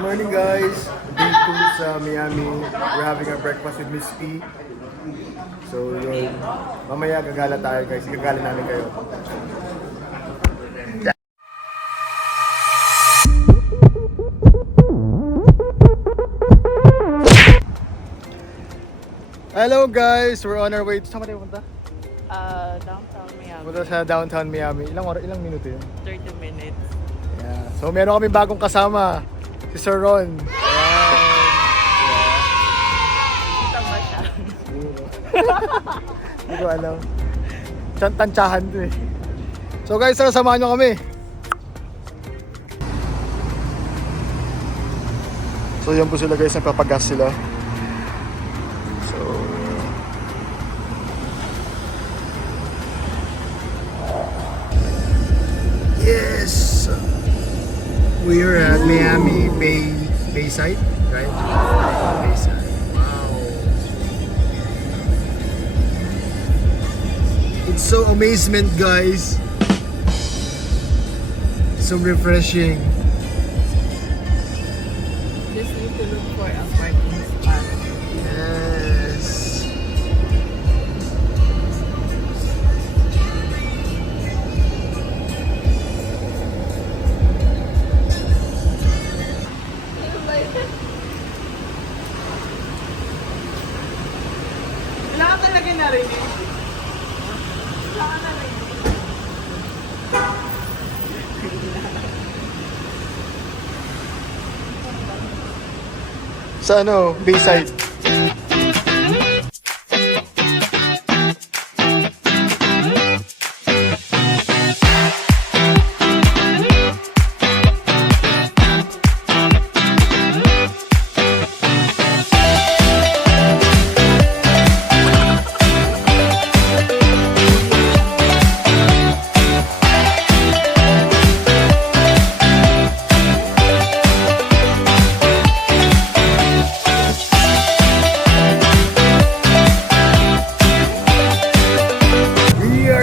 Morning guys! Day 2 sa Miami. We're having our breakfast with Miss P. So yun, mamaya gagala tayo guys. Gagala namin kayo. Hello guys! We're on our way. Saan tayo punta? Downtown Miami. Punta sa downtown Miami. Ilang minuto yun? 30 minutes. Yeah. So meron kami bagong kasama. Si Sir Ron. Kita ba siya? Hindi ko alam. Tantsahan to eh. So guys, samahan nyo kami. So yan po sila guys, nagpapagas sila. So yes, we are at Miami Bayside, right? Bayside. Wow. It's so amazement, guys. So refreshing. Just need to look for a parking spot. Yes. Wala ka talaga narinig. Wala ka narinig. Sa ano, Bayside.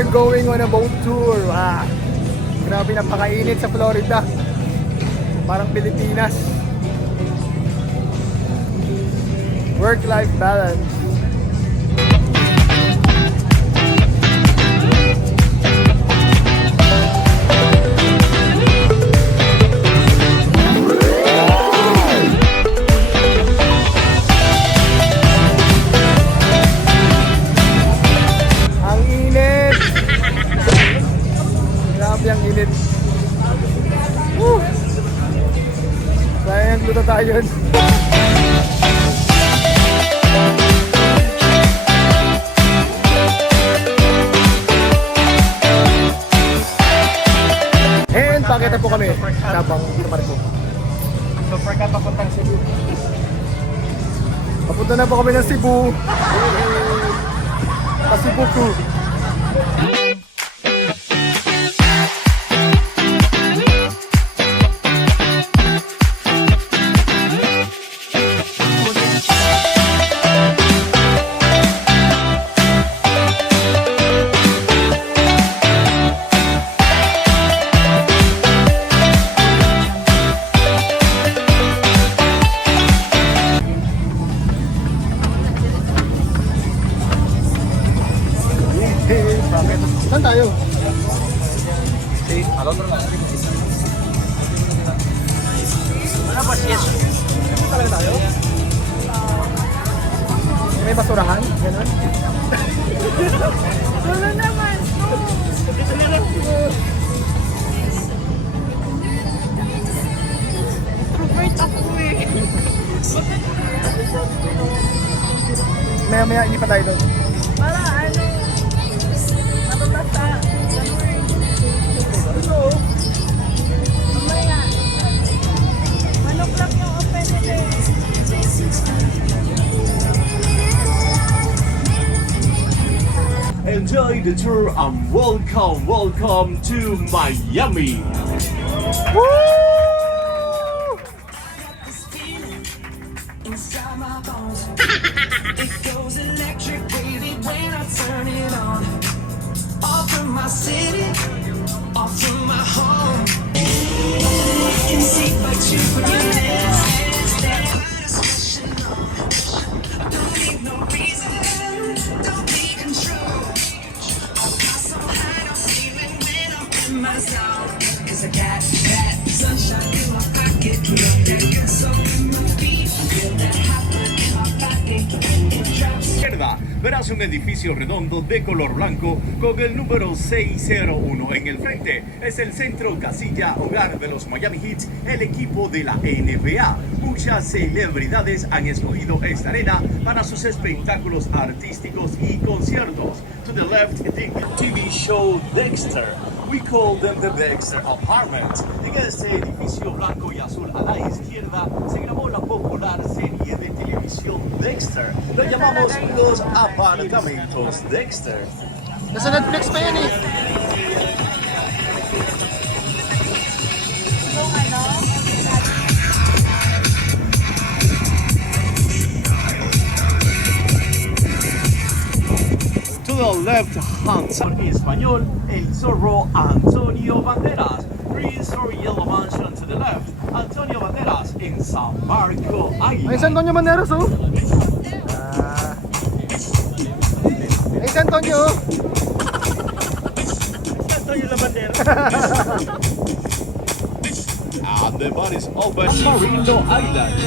Going on a boat tour. Wow. Grabe, napakainit sa Florida. Parang Pilipinas. Work-life balance. Ang init. Woo! Kaya nagluto tayo yun. And pakita po kami habang kamar ko. So for ka papuntang Cebu. Papunta na po kami ng Cebu. Pa Cebu crew. Saan tayo? Ano ba siya? Saan talaga tayo? May basurahan? Ganun? Wala naman. Introvert ako eh. Maya-maya, hindi pa tayo doon. Para ano, matutasa. Ano? Mamaya. 1 o'clock yung open nila eh. Enjoy the tour and welcome to Miami. Woo! It goes electric wavy when I turn it on. Off from my city, off from my home. Cause I got that sunshine in my pocket. Love that good soul in my feet. Feel that hot blood in my body. It drops. Izquierda, verás un edificio redondo de color blanco con el número 601 en el frente. Es el centro casilla hogar de los Miami Heat, el equipo de la NBA. Muchas celebridades han escogido esta arena para sus espectáculos artísticos y conciertos. To the left, the TV show Dexter. We call them the Dexter Apartment. En este edificio blanco y azul a la izquierda se grabó la popular serie de televisión Dexter. Lo llamamos los apartamentos Dexter. Nasa Netflix pa yan eh. Yung ano, To the left hand side, en español, el zorro Antonio Banderas. Green Story Yellow Mansion to the left, Antonio Banderas in San Marco, Ay, Águila. San Antonio Banderas oh. Ay, San Antonio. And the body's over Marino Island.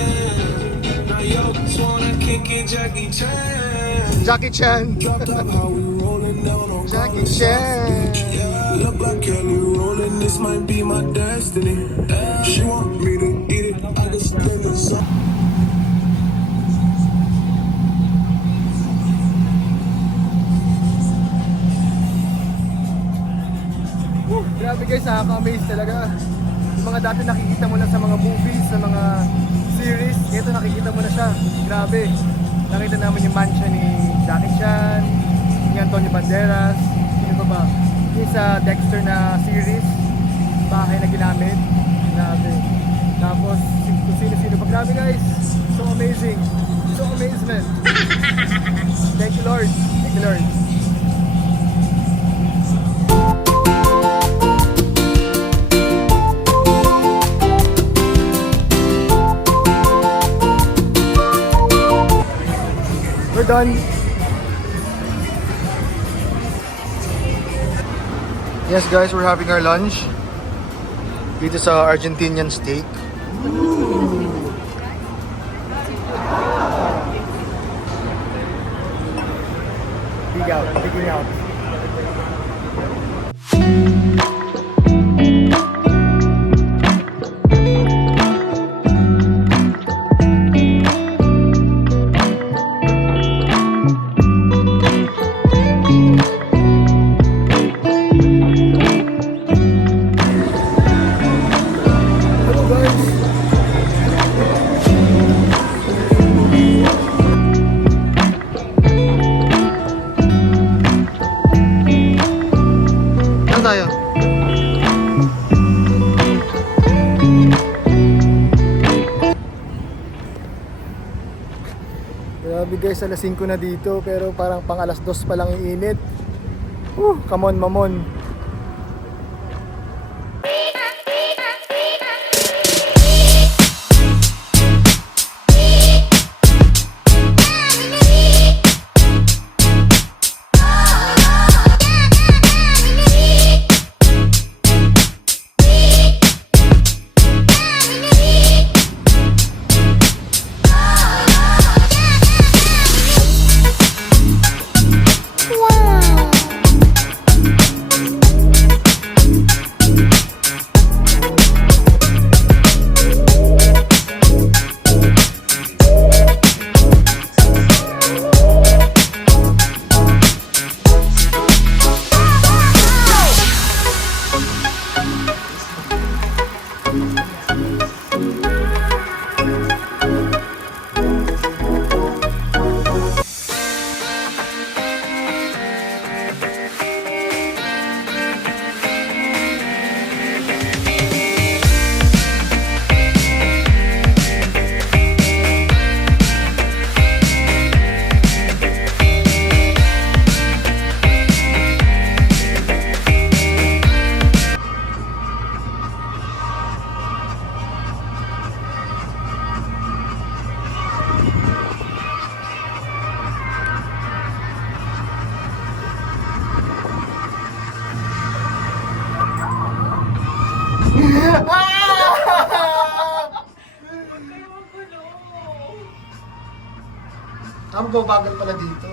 Yo, just wanna kick it, Jackie Chan. Jackie Chan. Dropped up how we rolling down on Jackie Chan. Yeah, look like Kelly rolling. This might be my destiny. She want me to eat it. I can spend the sun. Grabe guys, nakaka-amaze talaga. Yung mga dati nakikita mo lang sa mga movies, sa mga series, ito nakikita mo na siya. Grabe. Nakita namin yung mansion ni Jackie Chan, ni Antonio Banderas, sino pa ba? Yung sa Dexter na series, bahay na ginamit. Grabe. Tapos, kung sino-sino pa. Grabe guys. So amazing. So amazement. Thank you Lord. Thank you Lord. We're done. Yes guys, we're having our lunch dito sa Argentinian steak. Digging out. Hello guys. Saan tayo? Grabe guys, alas 5 na dito pero parang pang alas 2 pa lang iinit. Come on, mamon. magbabagal pala dito.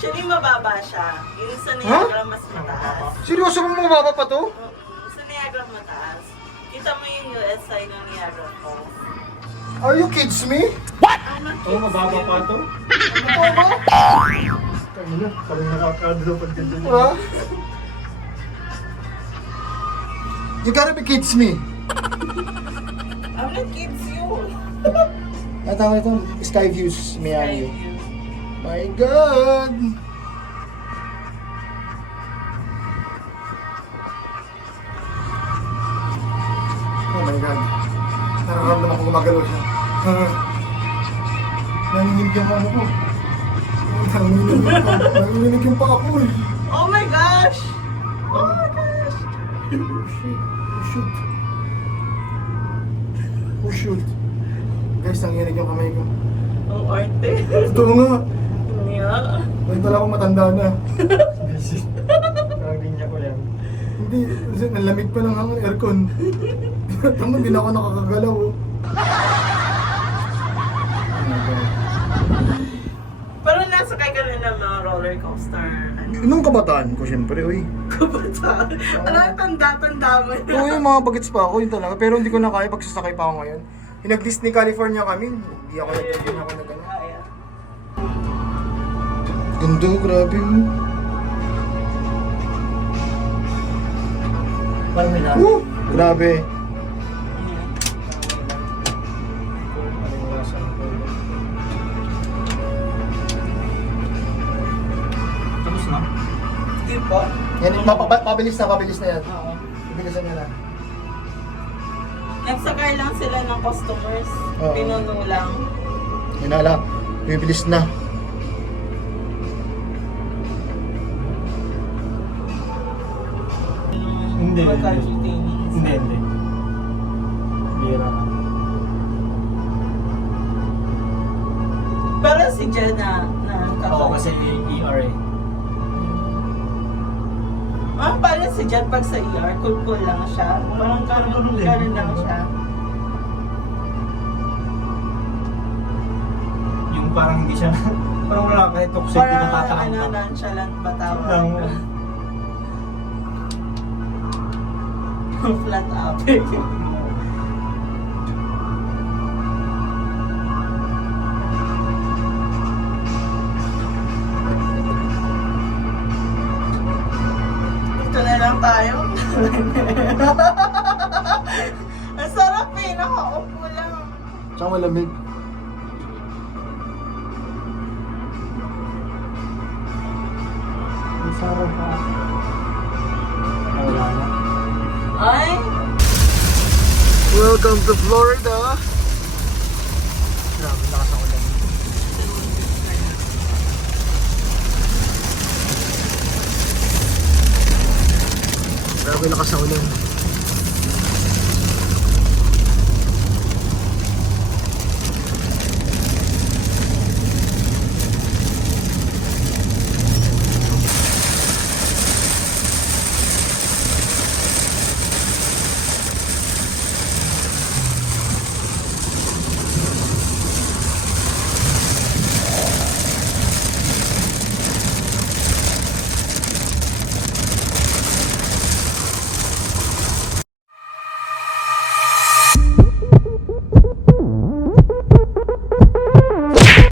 Actually, mababa siya. Yung sa Niagara mas mataas. Seryoso mo mababa pa to? Oo, sa Niagara mataas. Kita mo yung US side ng Niagara Falls. Are you kids me? Oo, mababa pa to. Ito ba? Kanina, parang nakakadro pag ganito. Ha? You gotta be kids me. I'm not kids you. Ang tawag ito, Sky Views Miami. My God! Oh my God. Nararamdaman ko gumagalaw siya. Nanginginig yung ano ko. Nanginginig yung paa ko eh. Oh my gosh! Oh my gosh! Oh shoot. Oh shoot. Guys, nanginginig yung kamay ko. Ang arte. Totoo nga. Yeah. Bakit pala akong matanda na? Naginya ko yan. Hindi, kasi nalamig pa ng hangin aircon. Tama, hindi na ako nakakagalaw. Oh. Oh my God. Pero nasakay ka rin ng mga roller coaster. Nung kabataan ko, syempre, uy. Kabata. Ano yung tanda-tanda mo? Oo, yung mga bagets pa ako, yun talaga. Pero hindi ko na kaya, pagsasakay pa ako ngayon. Yung nag-Disney California kami, hindi ako nag-gano'n. Kaya. Ganda, grabe mo. Parang may lahat. Grabe. Tapos na? Di ba? Yan, pabilis na yan. Oo. Bilisan niya na. Nagsakay lang sila ng customers. Oo. Pinuno lang. Yan na lang, bibilis na. Hindi. Magka-entertaining. Hindi. Bira ka. Pero si Jen na Oo, kasi ER eh. Parang si Jen pag sa ER, cool lang siya. Parang ganun lang siya. Yung parang hindi siya, parang wala kahit toxic, Parang pinatatakam ano, lang. nonchalant ba tawag? Lang. Flat topic. Ito na lang tayo. Ang sarap eh, nakaupo lang. Tsaka malamig. Ang sarap pa. Wala na. Ay! Welcome to Florida. Grabe, lakas ako lang. Grabe lakas sa ulan.